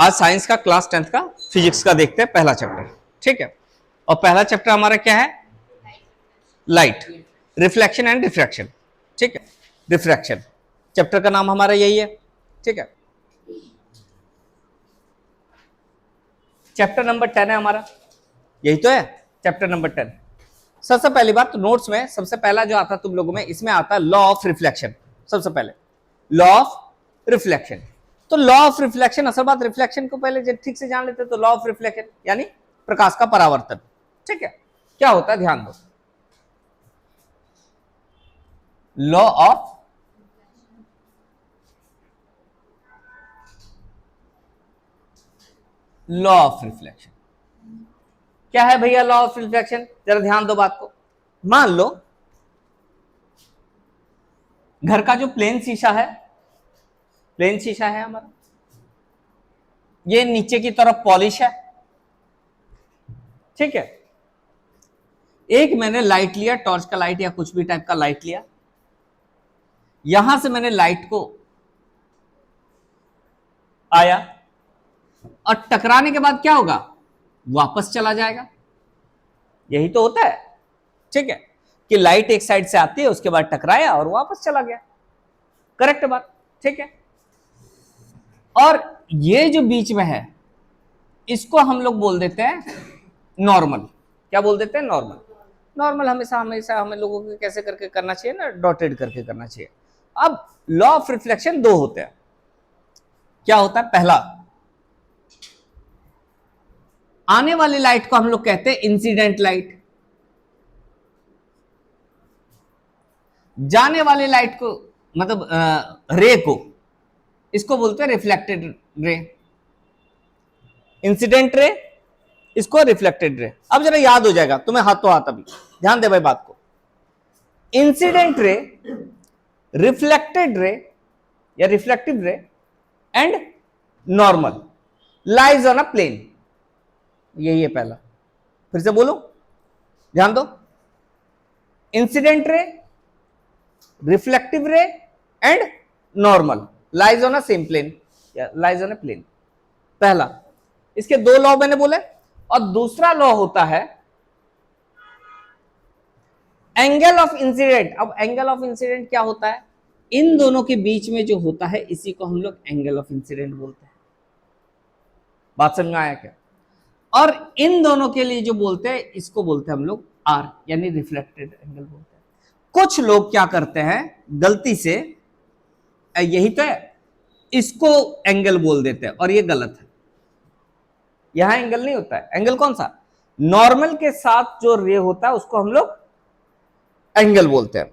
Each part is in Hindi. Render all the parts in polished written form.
आज साइंस का क्लास 10th का फिजिक्स का देखते हैं पहला चैप्टर, ठीक है। और पहला चैप्टर हमारा क्या है? लाइट, रिफ्लेक्शन एंड रिफ्रैक्शन, ठीक है। रिफ्रैक्शन चैप्टर का नाम हमारा यही है, ठीक है। चैप्टर नंबर 10 है हमारा, यही तो है चैप्टर नंबर 10। सबसे पहली बात तो नोट्स में सबसे पहला जो आता तुम लोगों में, इसमें आता है लॉ ऑफ रिफ्लेक्शन। सबसे पहले लॉ ऑफ रिफ्लेक्शन। तो लॉ ऑफ रिफ्लेक्शन, असल बात रिफ्लेक्शन को पहले जब ठीक से जान लेते तो लॉ ऑफ रिफ्लेक्शन यानी प्रकाश का परावर्तन, ठीक है। क्या होता है ध्यान दो, लॉ ऑफ रिफ्लेक्शन क्या है भैया? लॉ ऑफ रिफ्लेक्शन जरा ध्यान दो बात को। मान लो घर का जो प्लेन शीशा है, प्लेन शीशा है हमारा, ये नीचे की तरफ पॉलिश है, ठीक है। एक मैंने लाइट लिया, टॉर्च का लाइट या कुछ भी टाइप का लाइट लिया, यहां से मैंने लाइट को आया और टकराने के बाद क्या होगा? वापस चला जाएगा। यही तो होता है, ठीक है, कि लाइट एक साइड से आती है, उसके बाद टकराया और वापस चला गया। करेक्ट बात, ठीक है। और ये जो बीच में है इसको हम लोग बोल देते हैं नॉर्मल। क्या बोल देते हैं? नॉर्मल। नॉर्मल हमेशा हमेशा हमें लोगों को कैसे करके करना चाहिए ना, डॉटेड करके करना चाहिए। अब लॉ ऑफ रिफ्लेक्शन दो होते हैं। क्या होता है? पहला, आने वाली लाइट को हम लोग कहते हैं इंसिडेंट लाइट, जाने वाली लाइट को मतलब रे को, इसको बोलते हैं रिफ्लेक्टेड रे। इंसिडेंट रे, इसको रिफ्लेक्टेड रे। अब जरा याद हो जाएगा तुम्हें हाथों हाथ, अभी ध्यान दे भाई बात को। इंसिडेंट रे, रिफ्लेक्टेड रे या reflective ray and normal lies on a plane. यही है पहला। फिर से बोलो, ध्यान दो। Incident ray, reflective ray and normal lies on a same plane या लाइज ऑन अ प्लेन। पहला, इसके दो लॉ मैंने बोले। और दूसरा लॉ होता है एंगल ऑफ इंसिडेंट। अब एंगल ऑफ इंसिडेंट क्या होता है? इन दोनों के बीच में जो होता है इसी को हम लोग एंगल ऑफ इंसिडेंट बोलते हैं। बात समझ में आया क्या? और इन दोनों के लिए जो बोलते हैं इसको बोलते हैं हम लोग आर, यानी रिफ्लेक्टेड एंगल बोलते हैं। कुछ लोग क्या करते हैं गलती से, यही तो है, इसको एंगल बोल देते हैं और ये गलत है। यहां एंगल नहीं होता है। एंगल कौन सा? नॉर्मल के साथ जो रे होता है उसको हम लोग एंगल बोलते हैं।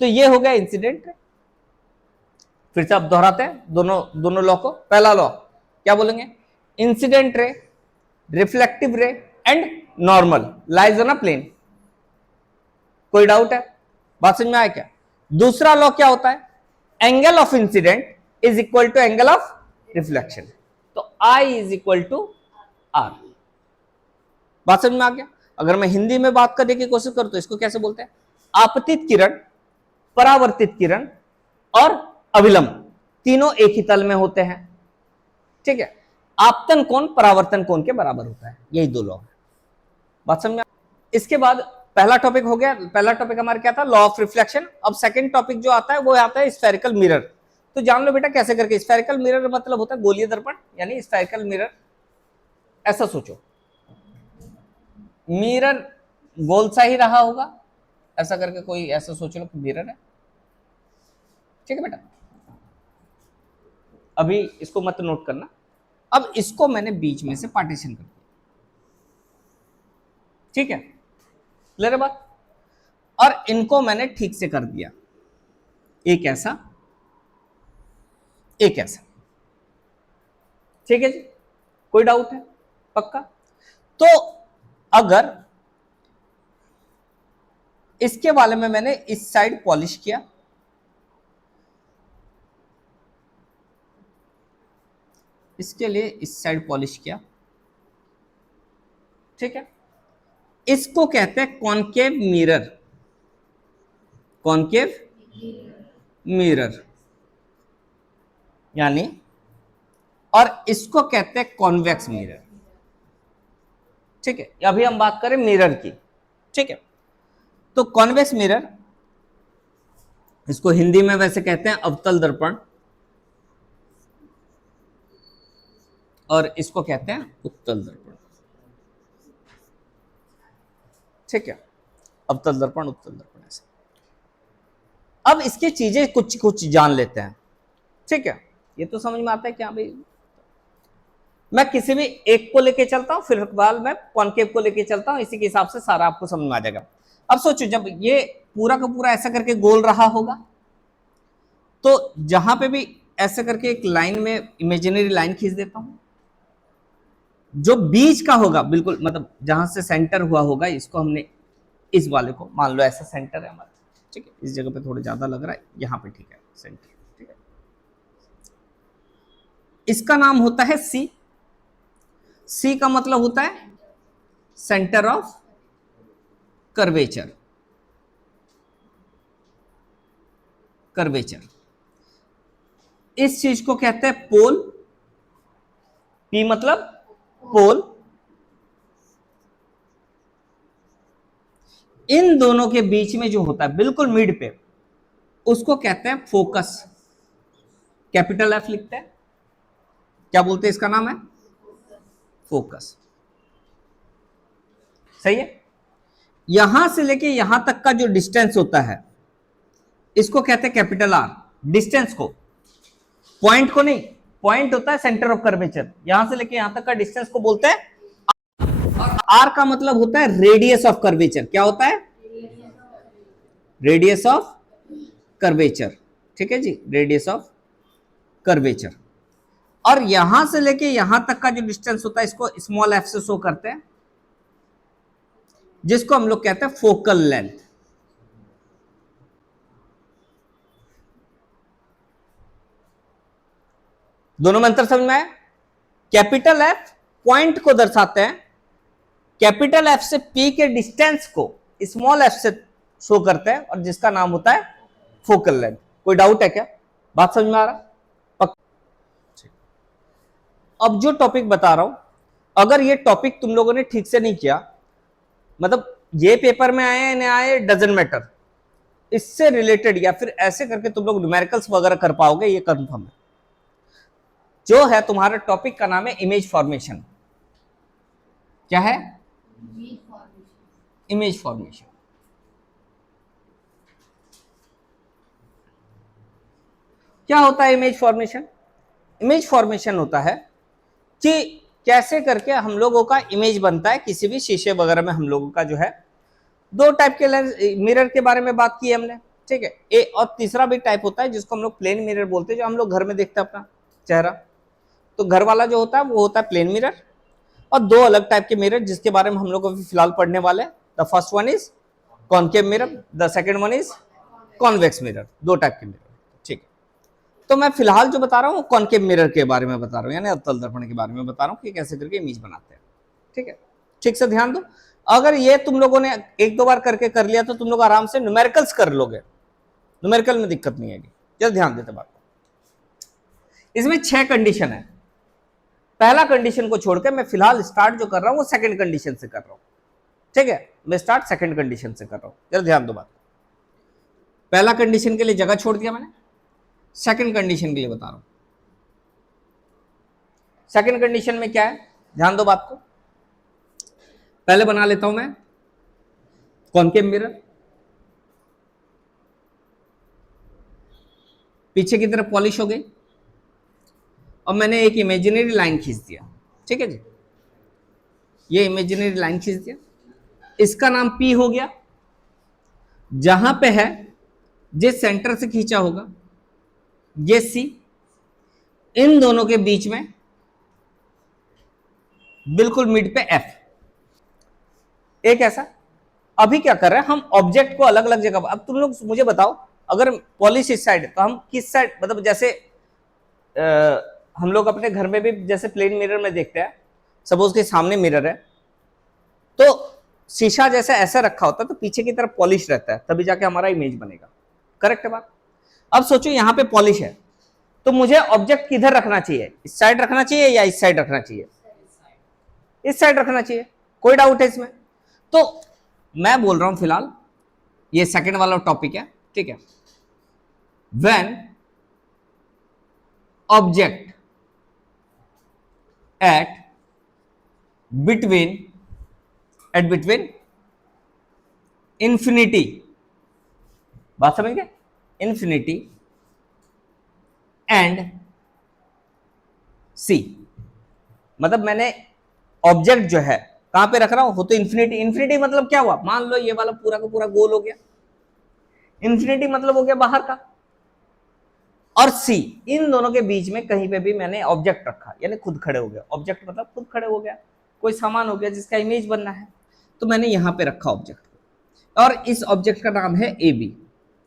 तो ये हो गया इंसिडेंट। फिर से अब दोहराते हैं दोनों लॉ को। पहला लॉ क्या बोलेंगे? Incident ray, reflective ray and normal lies on a plane. कोई डाउट है? बात समझ में आया क्या? दूसरा लॉ क्या होता है? Angle of incident is equal to angle of reflection. तो I is equal to R. बात समझ में आ गया? अगर मैं हिंदी में बात करने की कोशिश करूं तो इसको कैसे बोलते हैं? आपतित किरण, परावर्तित किरण और अभिलंब तीनों एक ही तल में होते हैं, ठीक है। आपतन कोण परावर्तन कोण के बराबर होता है। यही दो लॉ है। बात समझ में? इसके बाद पहला टॉपिक हो गया। पहला टॉपिक हमारा क्या था? Law of reflection. अब सेकंड टॉपिक जो आता है वो आता है स्फेरिकल मिरर। तो जान लो बेटा कैसे करके। स्फेरिकल मिरर मतलब होता है गोलीय दर्पण, यानी स्फेरिकल मिरर। ऐसा सोचो, मिरर गोल सा ही रहा होगा, ऐसा करके कोई ऐसा सोच लो कि मिरर है, ठीक है बेटा। अभी इसको मत नोट करना। अब इसको मैंने बीच में से पार्टीशन कर दिया, ठीक है, क्लियर है बात? और इनको मैंने ठीक से कर दिया, एक ऐसा एक ऐसा, ठीक है जी। कोई डाउट है? पक्का? तो अगर इसके वाले में मैंने इस साइड पॉलिश किया, इसके लिए इस साइड पॉलिश किया, ठीक है। इसको कहते हैं कॉनकेव मिरर। कॉनकेव मिरर यानी और इसको कहते हैं कॉन्वेक्स मिरर। ठीक है, अभी हम बात करें मिरर की। ठीक है, तो कॉन्वेक्स मिरर, इसको हिंदी में वैसे कहते हैं अवतल दर्पण, और इसको कहते हैं उत्तल दर्पण। ठीक है, अवतल दर्पण, उत्तल दर्पण ऐसे। अब इसकी चीजें कुछ कुछ जान लेते हैं। ठीक है, ये तो समझ में आता है क्या भाई, मैं किसी भी एक को लेके चलता हूं, फिर बाद मैं कॉनकेव को लेके चलता हूं, इसी के हिसाब से सारा आपको समझ में आ जाएगा। अब सोचो, जब ये पूरा का पूरा ऐसा करके गोल रहा होगा, तो जहां पे भी ऐसा करके एक लाइन में इमेजिनरी लाइन खींच देता हूं, जो बीच का होगा बिल्कुल, मतलब जहां से सेंटर हुआ होगा, इसको हमने इस वाले को मान लो ऐसा सेंटर है हमारा। ठीक है, इस जगह पे थोड़ा ज्यादा लग रहा है, यहां पे ठीक है सेंटर। ठीक है, इसका नाम होता है सी। सी का मतलब होता है सेंटर ऑफ कर्वेचर। कर्वेचर, इस चीज को कहते हैं पोल। पी मतलब पोल। इन दोनों के बीच में जो होता है बिल्कुल मिड पे, उसको कहते हैं फोकस। कैपिटल एफ लिखते हैं, क्या बोलते हैं, इसका नाम है फोकस। सही है, यहां से लेके यहां तक का जो डिस्टेंस होता है, इसको कहते हैं कैपिटल आर। डिस्टेंस को, पॉइंट को नहीं, पॉइंट होता है सेंटर ऑफ कर्वेचर, यहां से लेके यहां तक का डिस्टेंस को बोलते हैं। आर का मतलब होता है रेडियस ऑफ कर्वेचर। क्या होता है, रेडियस ऑफ कर्वेचर। ठीक है जी, रेडियस ऑफ कर्वेचर। और यहां से लेके यहां तक का जो डिस्टेंस होता है, इसको स्मॉल एफ से शो करते हैं, जिसको हम लोग कहते हैं फोकल लेंथ। दोनों में अंतर समझ में आया। कैपिटल एफ पॉइंट को दर्शाते हैं, कैपिटल एफ से पी के डिस्टेंस को स्मॉल एफ से शो करते हैं, और जिसका नाम होता है फोकल लेंथ। कोई डाउट है क्या, बात समझ में आ रहा? अब जो टॉपिक बता रहा हूं, अगर ये टॉपिक तुम लोगों ने ठीक से नहीं किया, मतलब ये पेपर में आए या नहीं आए डजंट मैटर, इससे रिलेटेड या फिर ऐसे करके तुम लोग न्यूमेरिकल्स वगैरह कर पाओगे, ये कंफर्म है। जो है तुम्हारा टॉपिक का नाम है इमेज फॉर्मेशन। क्या है, इमेज फॉर्मेशन। क्या होता है इमेज फॉर्मेशन? इमेज फॉर्मेशन होता है कि कैसे करके हम लोगों का इमेज बनता है किसी भी शीशे वगैरह में। हम लोगों का जो है दो टाइप के लेंस, मिरर के बारे में बात की है हमने। ठीक है, ए और तीसरा भी टाइप होता है जिसको हम लोग प्लेन मिरर बोलते हैं, जो हम लोग घर में देखते हैं अपना चेहरा। तो घर वाला जो होता है वो होता है प्लेन मिरर, और दो अलग टाइप के मिरर जिसके बारे में हम लोग अभी फिलहाल पढ़ने वाले हैं। The first one is concave mirror, the second one is convex mirror. दो टाइप के मिरर। ठीक है, तो मैं फिलहाल जो बता रहा हूँ कॉनकेव मिरर के बारे में बता रहा हूँ, यानी अवतल दर्पण के बारे में बता रहा हूँ कि कैसे करके इमेज बनाते हैं। ठीक है, ठीक से ध्यान दो। अगर ये तुम लोगों ने एक दो बार करके कर लिया तो तुम लोग आराम से न्यूमेरिकल्स कर लोगे, न्यूमेरिकल में दिक्कत नहीं आएगी। जल्द ध्यान देते बात। इसमें 6 कंडीशन है। पहला कंडीशन को छोड़कर मैं फिलहाल स्टार्ट जो कर रहा हूं वो सेकंड कंडीशन से कर रहा हूं। ठीक है, मैं स्टार्ट सेकंड कंडीशन से कर रहा हूं, जरा ध्यान दो बात। पहला कंडीशन के लिए जगह छोड़ दिया मैंने, सेकंड कंडीशन के लिए बता रहा हूं। सेकंड कंडीशन में क्या है, ध्यान दो बात को। पहले बना लेता हूं मैं कॉनकेव मिरर, पीछे की तरफ पॉलिश हो गई, और मैंने एक इमेजिनरी लाइन खींच दिया। ठीक है जी, ये इमेजिनरी लाइन खींच दिया, इसका नाम पी हो गया। जहां पे है जिस सेंटर से खींचा होगा ये सी, इन दोनों के बीच में बिल्कुल मिड पे एफ। एक ऐसा। अभी क्या कर रहे हैं हम, ऑब्जेक्ट को अलग अलग जगह। अब तुम लोग मुझे बताओ, अगर पॉलिश इस साइड तो हम किस साइड, मतलब जैसे हम लोग अपने घर में भी जैसे प्लेन मिरर में देखते हैं, सपोज के सामने मिरर है तो शीशा जैसे ऐसा रखा होता है तो पीछे की तरफ पॉलिश रहता है, तभी जाके हमारा इमेज बनेगा। करेक्ट है बात? अब सोचो यहां पे पॉलिश है, तो मुझे ऑब्जेक्ट किधर रखना चाहिए, इस साइड रखना चाहिए या इस साइड रखना चाहिए, इस साइड रखना चाहिए, कोई डाउट है इसमें? तो मैं बोल रहा हूं फिलहाल ये सेकंड वाला टॉपिक है, ठीक है। When object at between infinity, बात समझ गए, इंफिनिटी एंड सी, मतलब मैंने ऑब्जेक्ट जो है कहां पे रख रहा हूं, हो तो इंफिनिटी, इंफिनिटी मतलब क्या हुआ, मान लो ये वाला पूरा का पूरा गोल हो गया, इंफिनिटी मतलब हो गया बाहर का, और सी, इन दोनों के बीच में कहीं पे भी मैंने ऑब्जेक्ट रखा, यानी खुद खड़े हो गया, ऑब्जेक्ट मतलब खुद खड़े हो गया, कोई सामान हो गया जिसका इमेज बनना है, तो मैंने यहां पे रखा ऑब्जेक्ट को, और इस ऑब्जेक्ट का नाम है ए बी,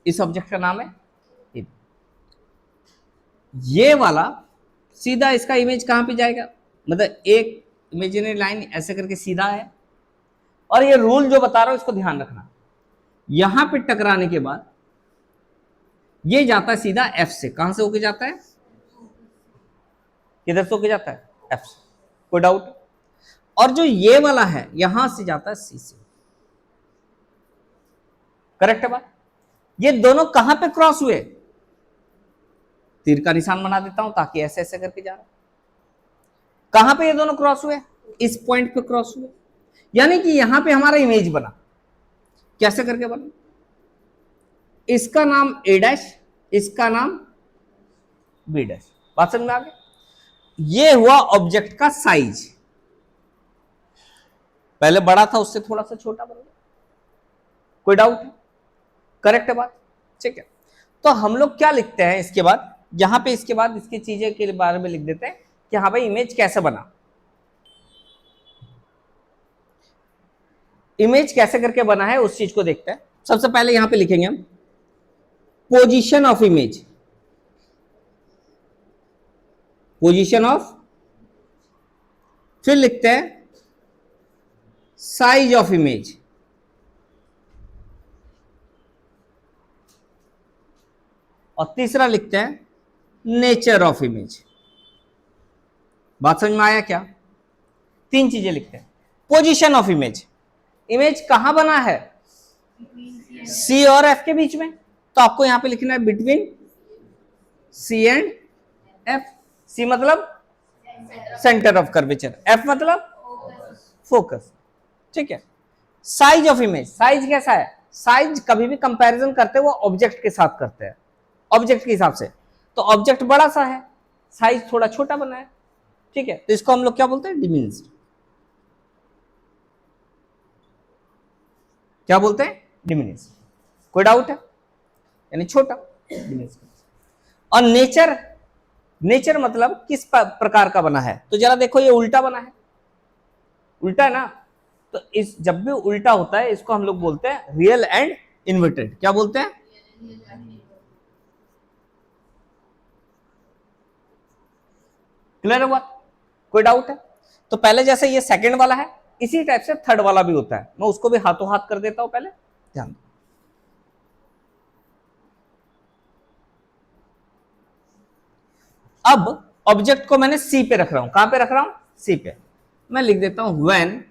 इस ऑब्जेक्ट का नाम है ए बी। ये वाला सीधा इसका इमेज कहां पे जाएगा, मतलब एक इमेजिनरी लाइन ऐसे करके सीधा है, और ये रूल जो बता रहा हूं इसको ध्यान रखना, यहां पे टकराने के बाद ये जाता है सीधा एफ से, कहां से होके जाता है, किधर से होके जाता है, एफ से, कोई डाउट? और जो ये वाला है यहां से जाता है सी से, करेक्ट है बात? ये दोनों कहां पे क्रॉस हुए, तीर का निशान बना देता हूं ताकि ऐसे ऐसे करके जा रहा है, कहां पे ये दोनों क्रॉस हुए, इस पॉइंट पे क्रॉस हुए, यानी कि यहां पे हमारा इमेज बना, कैसे करके बना, इसका नाम ए डैश, इसका नाम बी डैश, बात समझ में आ गई? ये हुआ ऑब्जेक्ट का साइज, पहले बड़ा था उससे थोड़ा सा छोटा बन गया, कोई डाउट है, करेक्ट है बात, ठीक है। तो हम लोग क्या लिखते हैं इसके बाद, यहां पे इसके बाद इसकी चीजें के बारे में लिख देते हैं कि हाँ भाई इमेज कैसे बना, इमेज कैसे करके बना है उस चीज को देखते हैं। सबसे पहले यहां पे लिखेंगे हम position of image, position of, फिर लिखते हैं साइज ऑफ इमेज, और तीसरा लिखते हैं नेचर ऑफ इमेज। बात समझ में आया क्या? तीन चीजें लिखते हैं। पोजीशन ऑफ इमेज, इमेज कहां बना है, सी और एफ के बीच में, तो आपको यहां पे लिखना है बिटवीन सी एंड एफ। सी मतलब सेंटर ऑफ कर्वेचर, एफ मतलब फोकस, ठीक है। साइज ऑफ इमेज, साइज कैसा है, साइज कभी भी कंपैरिजन करते हैं वो ऑब्जेक्ट के साथ करते हैं, ऑब्जेक्ट के हिसाब से, तो ऑब्जेक्ट बड़ा सा है, साइज थोड़ा छोटा बना है, ठीक है, तो इसको हम लोग क्या बोलते हैं, डिमिनिश्ड, क्या बोलते हैं, डिमिनिश्ड, कोई डाउट है, यानी छोटा, डिमिनिश्ड। और नेचर, नेचर मतलब किस प्रकार का बना है, तो जरा देखो ये उल्टा बना है, उल्टा है ना, तो इस जब भी उल्टा होता है इसको हम लोग बोलते हैं रियल एंड इन्वर्टेड, क्या बोलते हैं, क्लियर हुआ, कोई डाउट है? तो पहले जैसे ये सेकंड वाला है इसी टाइप से थर्ड वाला भी होता है, मैं उसको भी हाथों हाथ कर देता हूं, पहले ध्यान। अब ऑब्जेक्ट को मैंने सी पे रख रहा हूं, कहां पे रख रहा हूं, सी पे, मैं लिख देता हूं व्हेन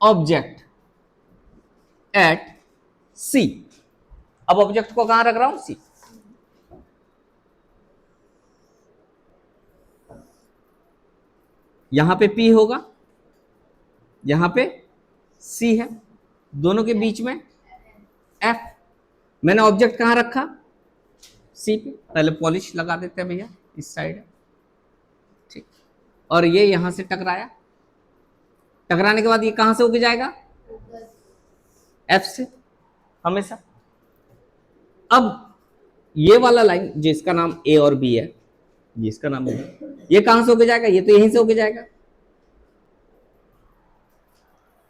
ऑब्जेक्ट एट सी, अब ऑब्जेक्ट को कहां रख रहा हूं, सी, यहां पे P होगा, यहां पे C है, दोनों के बीच में F, मैंने ऑब्जेक्ट कहां रखा, C पे, पहले पॉलिश लगा देते हैं भैया, इस साइड, ठीक, और ये यहां से टकराया, टकराने के बाद ये कहां से होके जाएगा, F से हमेशा। अब ये वाला लाइन जिसका नाम A और B है, जिसका नाम है, ये कहां से होके जाएगा, ये तो यहीं से होके जाएगा,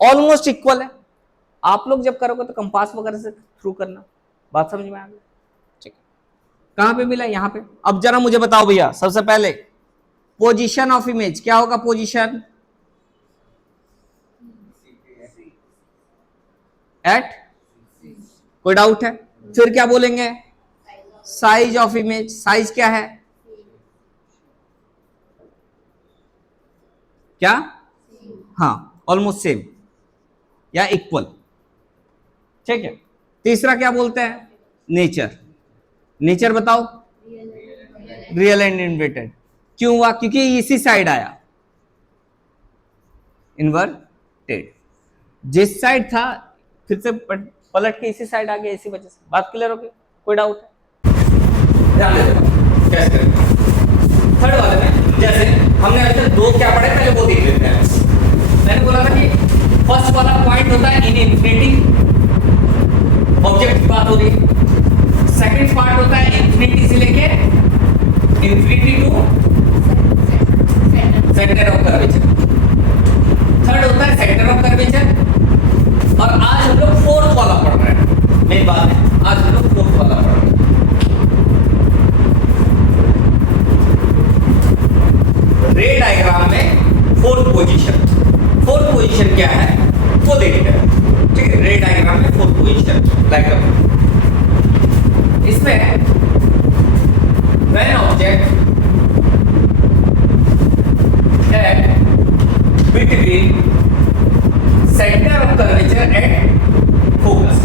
ऑलमोस्ट इक्वल है। आप लोग जब करोगे तो कंपास वगैरह से थ्रू करना, बात समझ में आ गई, ठीक है। कहां पे मिला, यहां पे। अब जरा मुझे बताओ भैया, सबसे पहले पोजीशन ऑफ इमेज क्या होगा, पोजीशन एट, कोई डाउट है, फिर क्या बोलेंगे, साइज ऑफ इमेज, साइज क्या है, क्या, हाँ ऑलमोस्ट सेम या इक्वल, ठीक है। तीसरा क्या बोलते हैं, नेचर, नेचर बताओ, रियल एंड इन्वर्टेड, क्यों हुआ, क्योंकि इसी साइड आया, इन्वर्टेड, जिस साइड था फिर से पलट के इसी साइड आ गया, इसी वजह से। बात क्लियर हो गई, कोई डाउट है, ध्यान देना कैसे करेंगे। थर्ड वाले में जैसे हमने अभी तक दो क्या पढ़े, पहले वो देख लेते हैं। मैंने बोला था कि फर्स्ट वाला पॉइंट होता है इन इन्फिनिटी, ऑब्जेक्ट की बात हो रही है। सेकंड पार्ट होता है इन्फिनिटी से लेके infinity to centre of curvature. Third होता है सेंटर ऑफ कर्वेचर। और आज हम लोग फोर्थ वाला पढ़ रहे हैं, मेन बात है आज हम लोग फोर्थ वाला पढ़ रहे हैं। रे डायग्राम में फोर्थ पोजीशन क्या है वो देखते हैं, ठीक है। रे डायग्राम में फोर्थ पोजीशन लाइक इसमें when object at between centre of curvature at focus,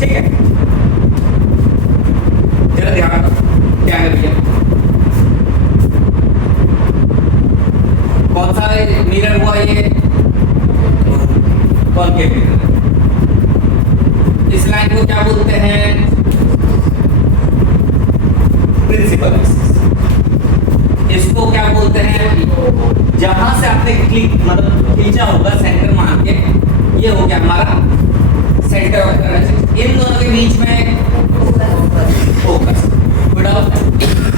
ठीक है। जरा ध्यान दो क्या है भैया, कौन सा मिरर हुआ ये, कॉन्केव मिरर। इस लाइन को क्या बोलते हैं, प्रिंसिपल एक्सिस। इसको क्या बोलते हैं, जहां से आपने क्लिक मतलब खींचा होगा सेंटर मान के, ये हो गया हमारा सेंटर ऑफ कर्वेचर। इन दोनों के बीच में फोकस,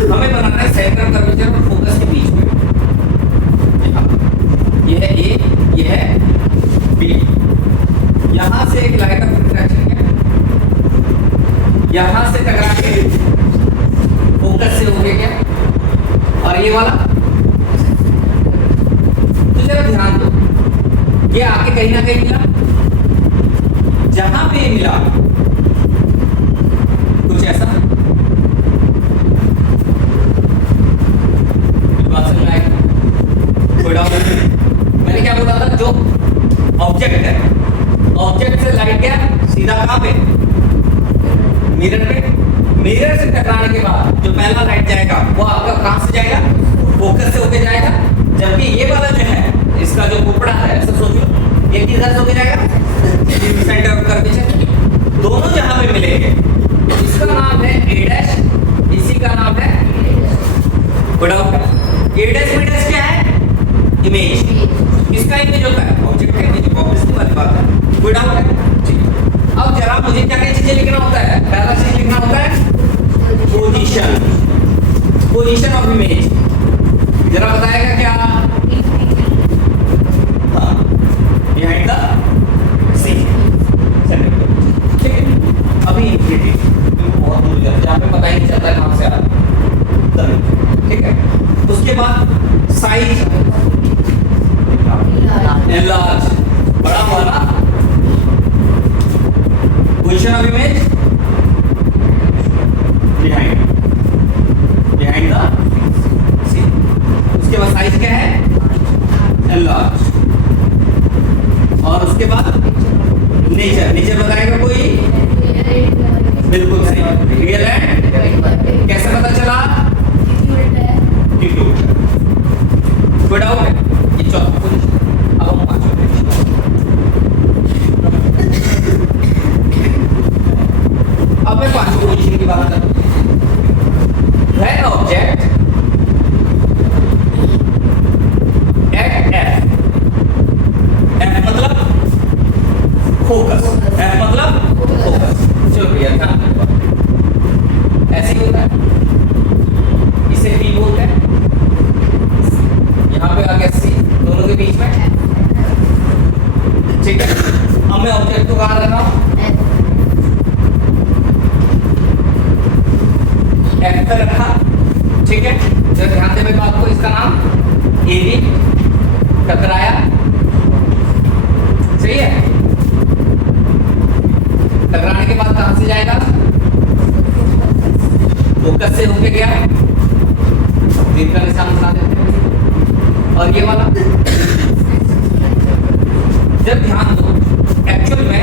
हमें बनाना है सेंटर ऑफ कर्वेचर और फोकस के बीच में। ये है ए, ये है बी, यहां से एक लाइन ऑफ रिफ्रैक्शन है, यहां से टकरा के फोकस से हो गया क्या, और ये वाला। तो जरा ध्यान दो, ये आके कहीं ना कहीं मिला, जहां पे मिला कुछ ऐसा, बात समझ में आएगी, कोई डाउट नहीं। मैंने क्या बोला था, जो ऑब्जेक्ट है, ऑब्जेक्ट से लाइट गया सीधा कहां पे, मिरर पे। मिरर से टकराने के बाद जो पहला लाइट जाएगा वो आपका कहां से जाएगा, फोकस से होके जाएगा। जबकि ये वाला जो है, इसका जो कुपड़ा है, ऐसा सोचो, ये किधर से होके जाएगा, सेंटर ऑफ कर्वेचर। दोनों जहां पे मिलेंगे इसका नाम है ए डैश, इसी का नाम है ए डैश। बी डैश क्या है, इमेज। किसका इमेज होता है, ऑब्जेक्ट का इमेज, ऑब्वियसली वाली बात है, कोई डाउट है, ठीक है। अब जरा मुझे क्या क्या चीजें लिखना होता है, पहला चीज लिखना होता है पोजीशन ऑफ इमेज। जरा बताएगा क्या, हाँ, बिहाइंड द सीन, ठीक है। अभी इन्फिनिटी बहुत दूर जाता है, जहाँ पे पता ही नहीं चलता है कहाँ से आ रहा है, ठीक है। उसके बाद साइज एनलार्ज, बड़ा हुआ ना, position of image behind the scene. उसके बाद साइज क्या है, एनलार्ज। और उसके बाद नेचर, नेचर बताएगा कोई, बिल्कुल सही, रियल एंड, कैसे पता चला, कोई डाउट है, ये चौथा पोजीशन। अब हम पांचवा पोजीशन, अब मैं पांचवी पोजीशन की बात करूं। When object at F, F मतलब फोकस, एफ मतलब फोकस। चलो भैया ध्यान दो, ऐसे ही होता है, इसे बी बोलते हैं, यहाँ पे आ गया सी, दोनों के बीच में, ठीक है। अब मैं ऑब्जेक्ट को कहाँ रख रहा हूँ, एफ पे रखा, ठीक है। जब ध्यान दे मेरे बात को, इसका नाम ए बी, टकराया, सही है। टकराने के बाद कहां से जाएगा, फोकस से होके गया, तीर का निशान बना देते हैं। और ये वाला जब ध्यान दो, एक्चुअल में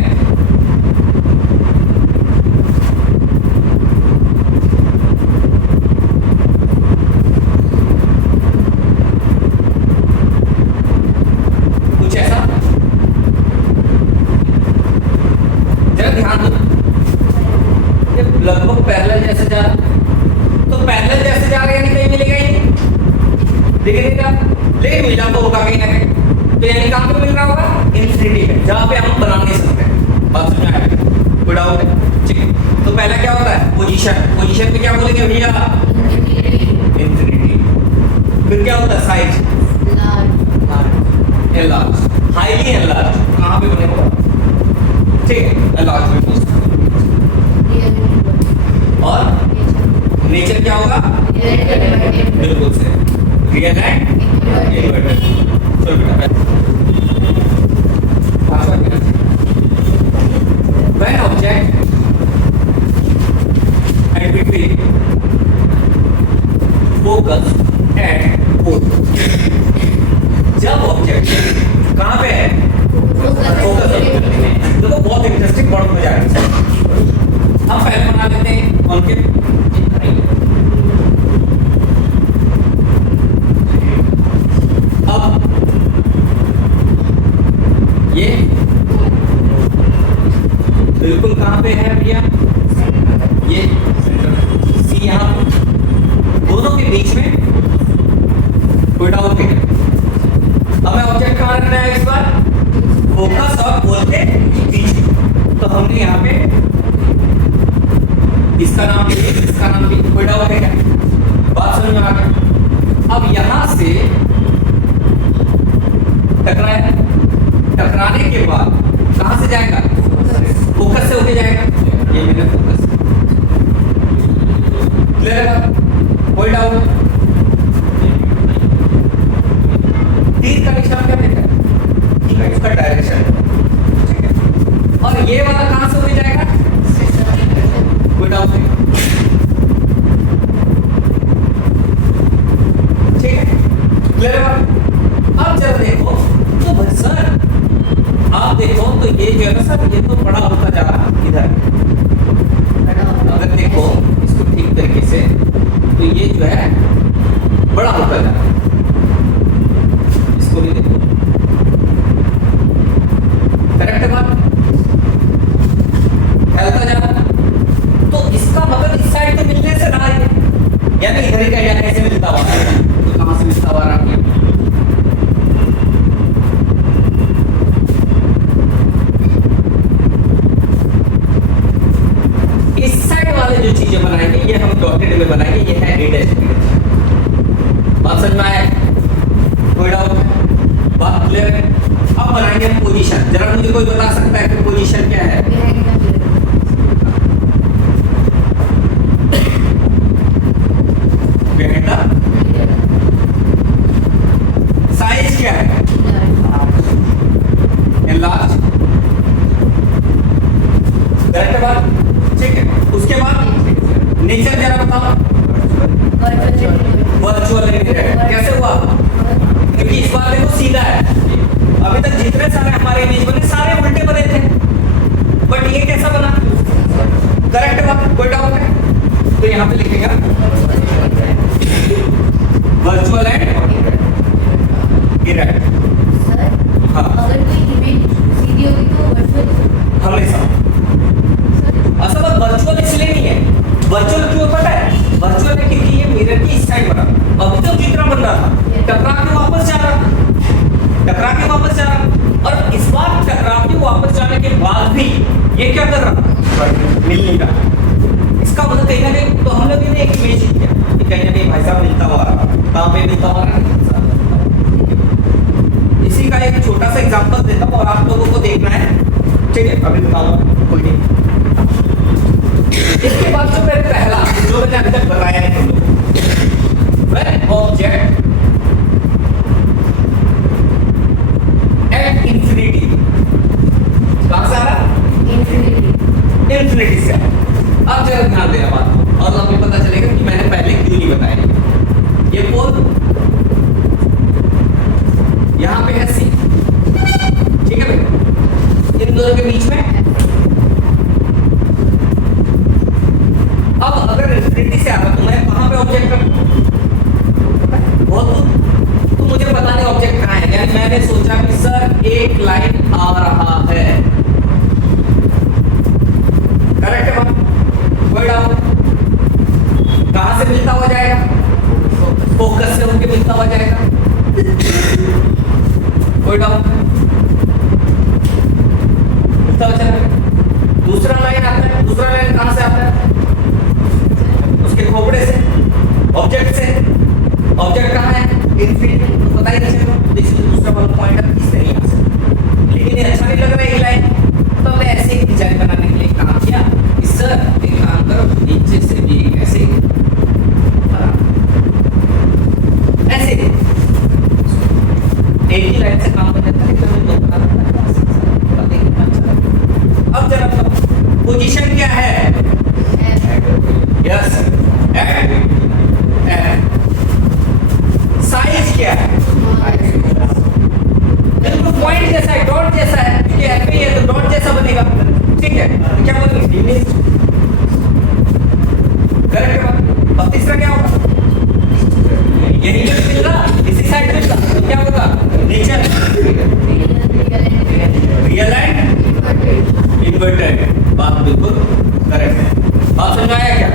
कुछ ऐसा, जरा ध्यान दो, लगभग पैरेलल जैसे जा रहा, तो पैरेलल जैसे जा रहे हैं, कहीं मिलेगा ही नहीं, दिखेगा, लेकिन मिला तो होगा कहीं ना कहीं। तो यानी कहां पे मिल रहा होगा? इंफिनिटी पे, जहां पे हम बना नहीं सकते। बात समझ में आया? कोई डाउट है? ठीक है, तो पहला क्या होता है? पोजीशन। पोजीशन पे क्या बोलेंगे भैया? इंफिनिटी। फिर क्या होता है? Size, enlarge, highly enlarge. कहां पे बनेगा? ठीक है, एनलार्ज में पोस्ट। और नेचर क्या होगा? बिल्कुल से रियल एंड इनवर्टेड। चलो बेटा, when object and between focus at pole, जब ऑब्जेक्ट कहां पे है? फोकस। देखो बहुत इंटरेस्टिंग, बहुत मजा आएगा। हम पहले बना लेते हैं कॉन्केव। अब ये बिल्कुल कहां पे है भैया? ये सी, यहां दोनों के बीच में कोई डाउट नहीं। अब मैं ऑब्जेक्ट कहां रखना है इस बार? फोकस और पोल के बीच। तो हमने यहाँ पे इसका नाम भी, इसका नाम भी, कोई डाउट है क्या? बात समझ में आ गई? अब यहां से टकराया, टकराने के बाद कहां से जाएगा? फोकस से होके जाएगा। ये मेरा फोकस, क्लियर है? कोई डाउट? तीर का निशान क्या देता है? इसका डायरेक्शन, ठीक है। और ये वाला कहां से होके जाएगा? कोई डाउट नहीं? ठीक है, क्लियर है? अब जब देखो तो सर आप देखो तो ये जो है ना सर, ये तो बड़ा होता जा रहा है इधर। अगर देखो इसको ठीक तरीके से, तो ये जो है बड़ा होता जा रहा है। इसको भी देखो, करेक्ट है बात? फैलता जा रहा, तो इसका मतलब इस साइड तो मिलने से रहा है, यानी इधर ही का कैसे मिलता हुआ, तो कहां से मिलता हुआ रहा है? जो चीजें बनाएंगे ये हम डॉटेड में बनाएंगे, ये है A डैश B। बात समझ में आया? कोई डाउट? बात क्लियर है? अब बनाएंगे हम पोजीशन। जरा मुझे कोई बता सकता है कि पोजीशन क्या है? साइज क्या है? एनलार्ज, करेक्ट बात? ठीक है, उसके बाद नेचर जरा बताओ। वर्चुअल कैसे हुआ? क्योंकि इस बार देखो सीधा है, अभी तक जितने सारे हमारे इमेज बने सारे उल्टे बने थे, बट ये कैसा बना? करेक्ट बात? कोई डाउट है? तो यहाँ पे लिखेगा वर्चुअल एंड इरेक्ट। हाँ, अगर कोई इमेज सीधी होगी तो वर्चुअल हमेशा। असल बात वर्चुअल इसलिए नहीं है, वर्चुअल क्यों पता है? वर्चुअल है क्योंकि ये मिरर की इस साइड बना, अभी तो जितना बन रहा था टकरा के वापस जा रहा, टकरा के वापस जा रहा, और इस बार टकरा के वापस जाने के बाद भी ये क्या कर रहा? मिल नहीं रहा। इसका मतलब कहीं ना कहीं तो हम लोग ने एक इमेज किया कि कहीं ना कहीं भाई साहब मिलता हुआ रहा, कहाँ पे मिलता हुआ रहा। इसी का एक छोटा सा एग्जांपल देता हूँ और आप लोगों को देखना है, ठीक है? अभी बताऊंगा, कोई नहीं। इसके बाद जो मेरे पहला जो मैंने अभी तक बताया है तुम लोग, व्हेन ऑब्जेक्ट एट इंफिनिटी, कहां से आ रहा? इंफिनिटी से। अब जरा ध्यान देना बात को, और हमें पता चलेगा कि मैंने पहले क्यों नहीं बताया। ये पोल यहाँ पे है सी, ठीक है भाई, इन दोनों के बीच में। अब अगर इंफिनिटी से आता तो मैं कहाँ पे ऑब्जेक्ट रखूं? बहुत दूर, तो मुझे पता नहीं ऑब्जेक्ट कहाँ है। यानी मैंने सोचा कि सर एक लाइन आ रहा है, करेक्ट है बात? कोई डाउट? कहाँ से मिलता हुआ जाएगा? फोकस से होके मिलता हुआ जाएगा। कोई डाउट? मिलता हुआ चला। दूसरा लाइन आता है, दूसरा लाइन कहाँ से आता है? उसके खोपड़े से, ऑब्जेक्ट से। ऑब्जेक्ट कहाँ है? इनफिनिटी, तो पता ही नहीं चलेगा। देखिए दूसरा वाला पॉइंटर इस तरीके से, लेकिन ये अच्छा नहीं लग रहा है ये लाइन, तो हमने ऐसे एक डिजाइन बनाने के लिए काम किया कि सर एक काम करो, नीचे से भी ऐसे ऐसे एक ही लाइन से काम बन जाता है। अब जरा पोजीशन क्या है? यस, साइज क्या है? बिल्कुल पॉइंट जैसा है, डॉट जैसा है, क्योंकि एफ पे है तो डॉट जैसा बनेगा, ठीक है? तो क्या बोलेंगे? करेक्ट है बात। अब तीसरा क्या होगा? यही जो मिल रहा, इसी साइड मिल रहा, तो क्या होगा? Nature, real and inverted. बात बिल्कुल करेक्ट है। बात समझ आया क्या?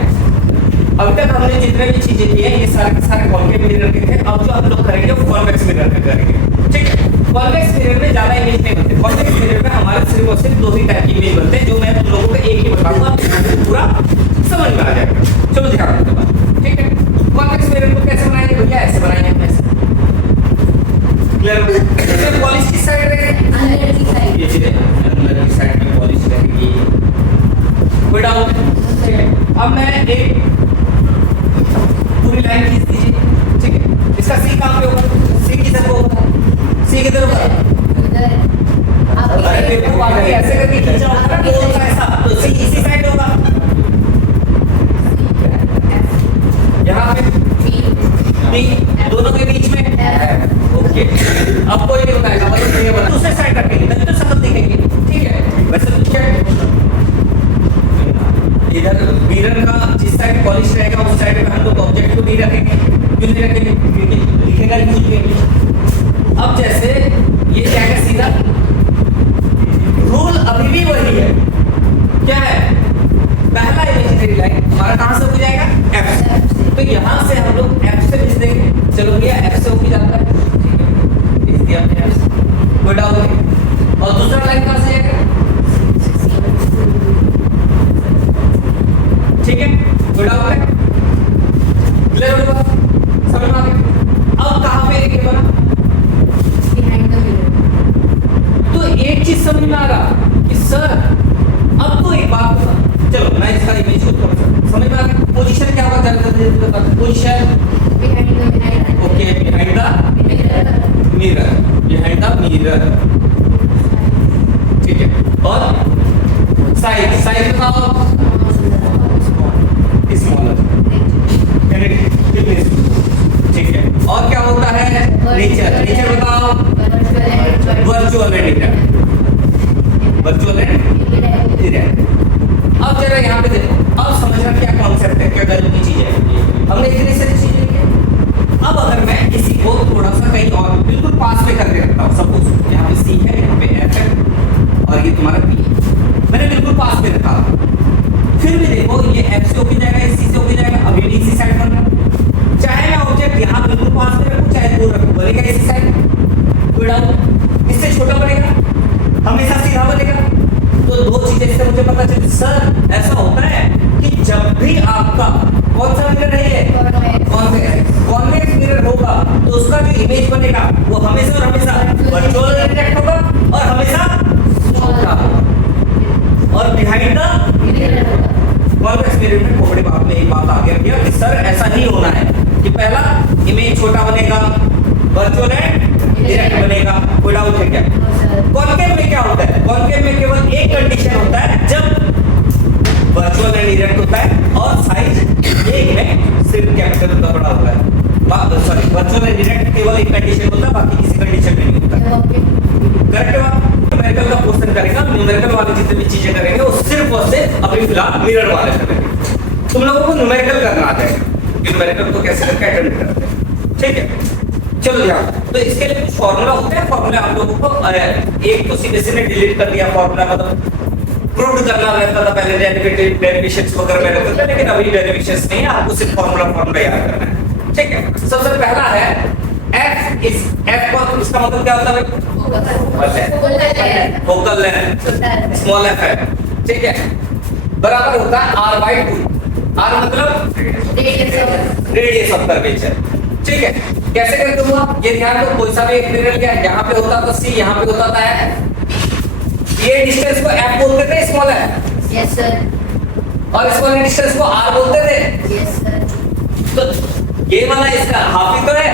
अभी तक हमने जितने भी चीजें की है ये सारे के सारे कॉन्केव मिरर के थे। अब जो हम लोग करेंगे वो कॉन्वेक्स मिरर में करेंगे, ठीक है? कॉन्वेक्स मिरर में ज्यादा इमेज नहीं बनते। कॉन्वेक्स मिरर में हमारे सिर्फ और सिर्फ दो ही टाइप की इमेज बनते हैं, जो मैं तुम लोगों को एक ही बताऊंगा, पूरा समझ में आ जाएगा। चलो दिखा देते हैं, ठीक है? कॉन्वेक्स मिरर को कैसे बनाएंगे भैया? ऐसे बनाएंगे हम, ऐसे। क्लियर? इसमें पॉलिश किस साइड रहेगी? अंदर की साइड। ये चीजें अंदर की साइड में पॉलिश रहेगी। कोई डाउट? ठीक है। अब मैं एक पूरी लाइन खींच दीजिए, ठीक है? इसका सी कहाँ पे होगा? सी किधर को होगा? सी किधर होगा? अरे देखो बाकी ऐसे करके खींचा होगा ना गोल सा ऐसा, तो सी इसी साइड होगा। यहाँ पे बी, दोनों के बीच में ओके। अब कोई नहीं बताएगा, मतलब ये बता दूसरे साइड रखेंगे तभी तो शक्ल दिखेगी, ठीक है? वैसे तो क्या इधर मिरर का जिस साइड पॉलिश रहेगा उस साइड पे हम लोग ऑब्जेक्ट को भी रखेंगे। क्यों नहीं रखेंगे? क्योंकि लिखेगा नहीं कुछ भी। अब जैसे ये जाएगा सीधा, रूल अभी भी वही है। क्या है? पहला इमेजिनरी लाइन हमारा कहाँ से हो जाएगा? एफ से। तो यहाँ से हम लोग एफ से लिख देंगे। चलो भैया एफ से हो जाता है, ठीक है? लिख दिया हमने एफ से, कोई डाउट नहीं। और दूसरा लाइन कहाँ से जाएगा? ठीक है? कोई डाउट है? क्लियर हो गया? समझ में आ गया? अब कहाँ पे एक बना? Behind the mirror. तो एक चीज समझ में आ रहा कि सर अब तो एक बात बता, चलो मैं इसका इमेज को थोड़ा सा समझ में आ गया। पोजीशन क्या होगा? जरा position Behind the mirror. Okay, behind the mirror, behind the mirror, ठीक है? और साइज, साइज बताओ। स्मॉलर, ठीक है? और क्या होता है? नेचर, नेचर बताओ। Virtual and erect, virtual and erect. अब जरा यहाँ पे देखो, अब समझना क्या कॉन्सेप्ट है, क्या गलत की चीज है। हमने इतनी सारी चीजें लिखी। अब अगर मैं इसी को थोड़ा सा कहीं और बिल्कुल पास में करके रखता हूँ, सपोज यहाँ पे सी है, यहाँ पे एफ है और ये तुम्हारा पी है, मैंने बिल्कुल पास में रखा। फिर भी देखो ये एफ से होके जाएगा, ये सी से होके जाएगा, अब ये इसी साइड बन रहा है। चाहे मैं ऑब्जेक्ट यहाँ बिल्कुल पास में रखूँ चाहे दूर रखूँ, बनेगा इसी साइड। कोई डाउट? इससे छोटा बनेगा, हमेशा सीधा बनेगा। तो दो चीजें इससे मुझे पता चली, सर ऐसा होता है कि जब भी आपका कौन सा मिरर है ये? कॉन्वेक्स मिरर होगा तो उसका जो इमेज बनेगा वो हमेशा और हमेशा वर्चुअल डायरेक्ट होगा और हमेशा छोटा होगा। और बिहाइंड द कॉन्वेक्स मिरर में बड़े बात में एक बात आ गया भैया कि सर ऐसा ही होना है कि पहला इमेज छोटा बनेगा, वर्चुअल एंड डायरेक्ट बनेगा। कोई डाउट है क्या? कॉन्केव में क्या होता है? कॉन्केव में केवल एक कंडीशन होता है, जब वर्चुअल एंड डायरेक्ट होता है और साइज न्यूमेरिकल वाली जितनी भी चीजें करेंगे वो सिर्फ और सिर्फ अभी फिलहाल मिरर वाले करेंगे। तुम लोगों को न्यूमेरिकल करना आता है, न्यूमेरिकल को कैसे करके अटेंड करते हैं, ठीक है। चलो ध्यान, तो इसके लिए कुछ फॉर्मूला होता है, फॉर्मूला हम लोगों को एक तो सीबीएसई ने डिलीट कर दिया फॉर्मूला, मतलब प्रूव करना रहता था पहले, डेरिवेशंस वगैरह में रहता था, लेकिन अभी डेरिवेशंस नहीं है, आपको सिर्फ फॉर्मूला याद करना है, ठीक है। सबसे पहला है f इज f को इसका मतलब क्या होता है भाई? फोकल लेंथ स्मॉल f है, ठीक है, बराबर होता है r/2। r मतलब रेडियस ऑफ कर्वेचर, ठीक है। कैसे करते हो आप ये ध्यान दो, कोई सा भी एक मिरर लिया, यहाँ पे होता था c, यहाँ पे होता था f, ये डिस्टेंस को f बोलते थे स्मॉल f, यस सर, और स्मॉल डिस्टेंस को r बोलते थे, यस सर। तो ये वाला इसका हाफ ही तो है,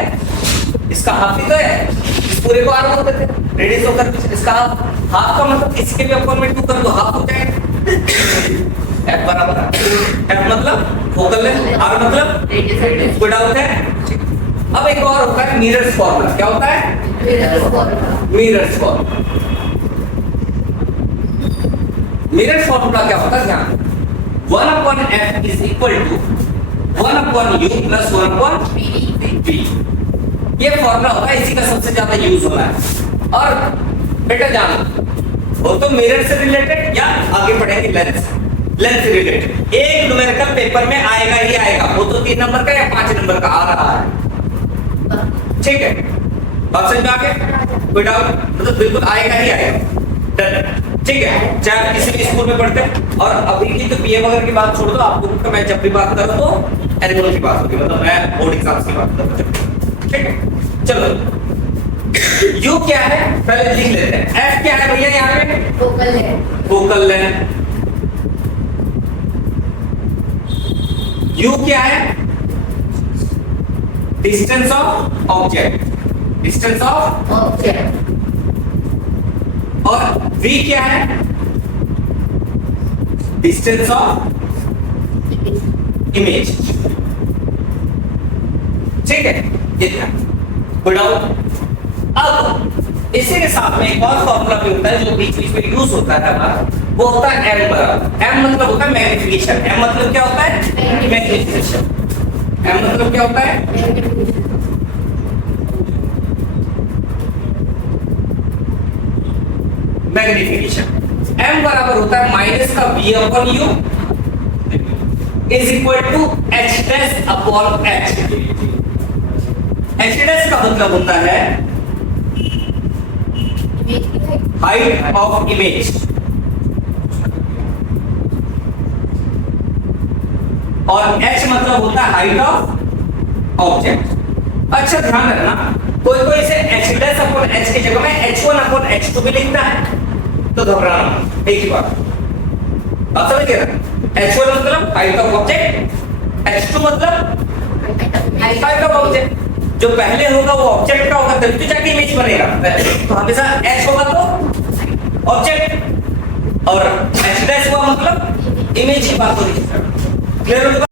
इसका हाफ ही तो है, इस पूरे को r बोलते थे, रेडियस ऑफ कर्वेचर इसका हाफ का मतलब इसके भी अपॉन में 2 कर दो, हाफ हो जाएगा। f बराबर f मतलब फोकल लेंथ, r मतलब रेडियस स्क्वायर आउट है। अब एक और होता है मिरर्स फॉर्मूला, क्या होता है? Mirrors formula. मिरर फॉर्मूला क्या होता है? ध्यान, 1/f is equal to 1/u plus 1/v। ये फॉर्मूला होता है, इसी का सबसे ज्यादा यूज होता है। और बेटा जानो, वो तो मिरर से रिलेटेड या आगे बढ़ेंगे लेंस से रिलेटेड, एक न्यूमेरिकल पेपर में आएगा ही आएगा, वो तो 3 नंबर का या 5 नंबर का आ रहा है, ठीक है। बात समझ में आ गया? कोई डाउट? मतलब बिल्कुल आएगा ही आएगा, ठीक है। चाहे आप किसी भी स्कूल में पढ़ते हैं, और अभी की तो पीए वगैरह की बात छोड़ दो, आपको तो मैं जब भी बात करूं तो एनुअल की बात होगी, मतलब मैं बोर्ड एग्जाम्स की बात करूं, ठीक है। चलो यू क्या है पहले लिख लेते हैं, एफ क्या है भैया यहाँ पे? Focal length. Focal length. You क्या है? Distance of object, distance of object. और v क्या है? डिस्टेंस ऑफ इमेज, ठीक है। ये ध्यान बढ़ाओ। अब इसी के साथ में एक और फॉर्मूला भी होता है जो बीच बीच में यूज होता है हमारा, वो होता है m बराबर। m मतलब होता है मैग्निफिकेशन। m मतलब क्या होता है? मैग्निफिकेशन। m मतलब क्या होता है? मैग्निफिकेशन। m बराबर होता है माइनस का v/u is equal to h dash upon h। h dash का मतलब होता है हाइट ऑफ इमेज, और h मतलब होता है हाइट ऑफ ऑब्जेक्ट। अच्छा ध्यान रखना, कोई कोई इसे h डैश अपॉन h की जगह में h1 अपॉन h2 भी लिखता है, तो घबराना, एक ही बात आप समझ गए ना। h1 मतलब हाइट ऑफ ऑब्जेक्ट, h2 मतलब हाइट ऑफ ऑब्जेक्ट। जो पहले होगा वो ऑब्जेक्ट का होगा, तभी तो जाके इमेज बनेगा, तो हमेशा h होगा तो ऑब्जेक्ट, और h डैश हुआ मतलब इमेज की बात हो रही है। क्लियर हो?